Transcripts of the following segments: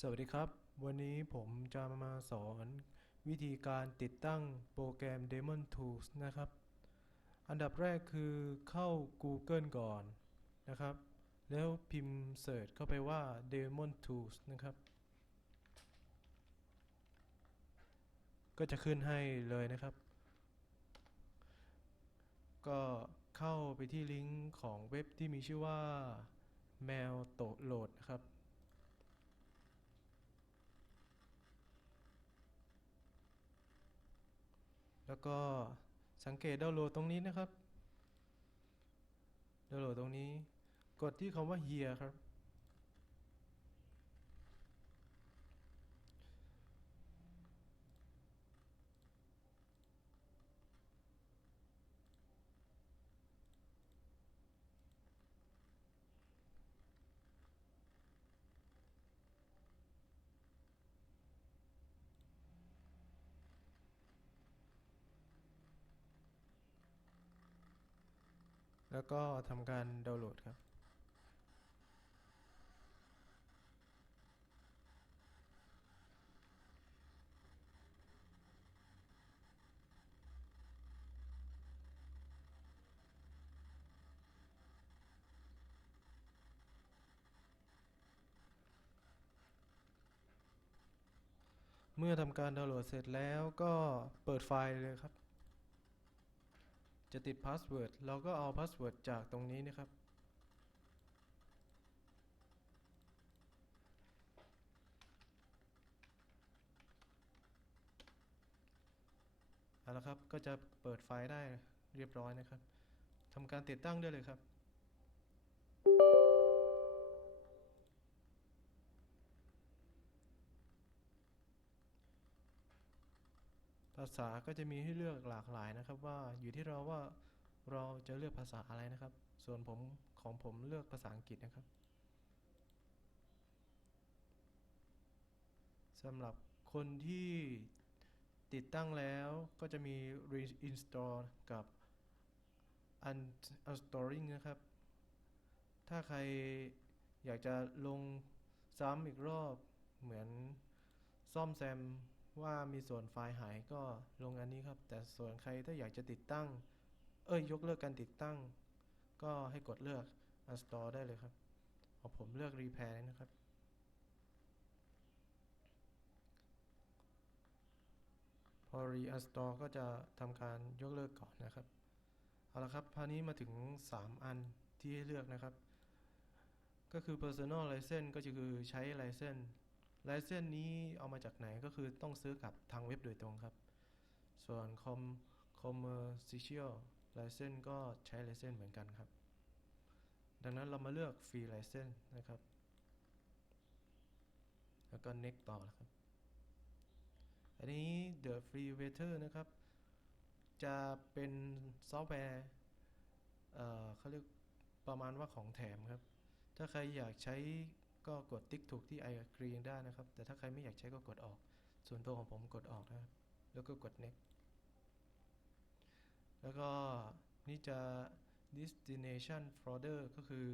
สวัสดีครับ วันนี้ผมจะมาสอนวิธีการติดตั้งโปรแกรม Demon Tools นะครับ อันดับแรกคือเข้า Google ก่อนนะครับ แล้วพิมพ์เสิร์ชเข้าไปว่า Demon Tools นะครับ ก็จะขึ้นให้เลยนะครับ ก็เข้าไปที่ลิงก์ของเว็บที่มีชื่อว่าแมวโตโหลดนะครับ แล้วก็สังเกตดาวน์โหลดตรงนี้นะครับดาวน์โหลดตรงนี้ กดที่คำว่า here ครับ แล้วก็ทำการดาวน์โหลดครับ เมื่อทำการดาวน์โหลดเสร็จแล้วก็เปิดไฟล์เลยครับ จะติดพาสเวิร์ดเราก็เอาพาสเวิร์ดจากตรงนี้นะครับ เอาละครับ ก็จะเปิดไฟล์ได้เรียบร้อยนะครับทำการติดตั้งได้เลยครับ ภาษาก็จะมีให้เลือกหลากหลายนะครับ ว่าอยู่ที่เราว่าเราจะเลือกภาษาอะไรนะครับ ส่วนผมของผมเลือกภาษาอังกฤษนะครับสำหรับคนที่ติดตั้งแล้วก็จะมี reinstall กับ uninstalling นะครับ ถ้าใครอยากจะลงซ้ำอีกรอบเหมือนซ่อมแซม ว่ามีส่วนไฟล์หายก็ลงอันนี้ครับ แต่ส่วนใครถ้าอยากจะติดตั้ง เอ้ยยกเลิกการติดตั้ง ก็ให้กดเลือก uninstall ได้เลยครับของผมเลือก repair นะครับ พอ reinstall ก็จะทำการยกเลิกก่อนนะครับ เอาละครับพานี้มาถึง 3 อันที่ให้เลือกนะครับ ก็คือ personal license ก็จะคือใช้ license ไลเซนนี้เอามาจากไหนก็คือต้องซื้อกับทางเว็บโดยตรงครับ ส่วน com commercial license ก็ใช้ license เหมือนกันครับ ดังนั้นเรามาเลือก free license นะครับ แล้วก็ next ต่อนะครับ อันนี้ the free waiter นะครับ จะเป็นซอฟต์แวร์เขาเรียกประมาณว่าของแถมครับ ถ้าใครอยากใช้ ก็กดติ๊กถูกที่ I agree ได้นะครับ แต่ถ้าใครไม่อยากใช้ก็กดออก ส่วนตัวของผมกดออกนะครับ แล้วก็กด next แล้วก็นี่จะ destination folder ก็คือ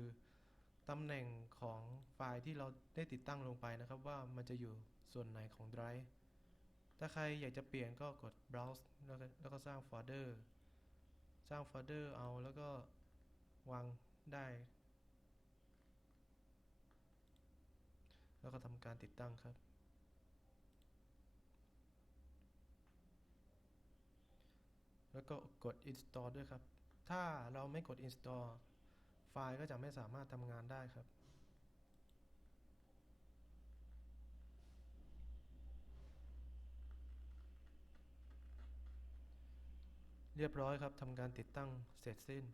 ตำแหน่งของไฟล์ที่เราได้ติดตั้งลงไปนะครับ ว่ามันจะอยู่ส่วนไหนของ drive ถ้าใครอยากจะเปลี่ยนก็กด browse แล้วก็แล้วก็สร้างโฟลเดอร์ สร้างโฟลเดอร์เอาแล้วก็วางได้ แล้วก็ทำการติดตั้งครับ แล้วก็กด install ด้วยครับ ถ้าเราไม่กด install ไฟล์ก็จะไม่สามารถทำงานได้ครับเรียบร้อยครับทำการติดตั้งเสร็จสิ้น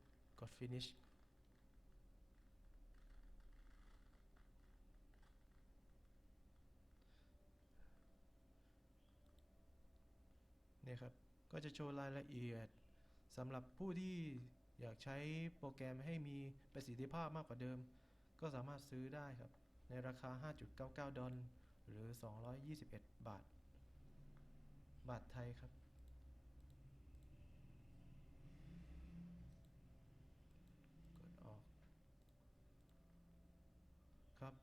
กด finish เนี่ยครับก็จะโชว์รายละเอียดสำหรับผู้ที่อยากใช้โปรแกรมให้มีประสิทธิภาพมากกว่าเดิม ก็สามารถซื้อได้ครับ ในราคา 5.99 ดอลลาร์หรือ 221 บาท บาทไทยครับ กดออก ครับ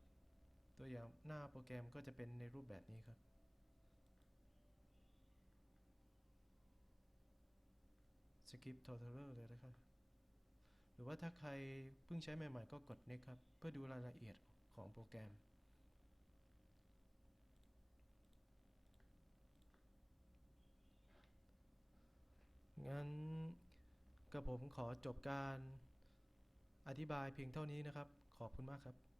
ตัวอย่างหน้าโปรแกรมก็จะเป็นในรูปแบบนี้ครับ skip tutorial เลยนะครับ หรือว่าถ้าใครเพิ่งใช้ใหม่ๆ ก็กด next ครับ เพื่อดูรายละเอียดของโปรแกรมงั้นกับผมขอจบการอธิบายเพียงเท่านี้นะครับ ขอบคุณมากครับ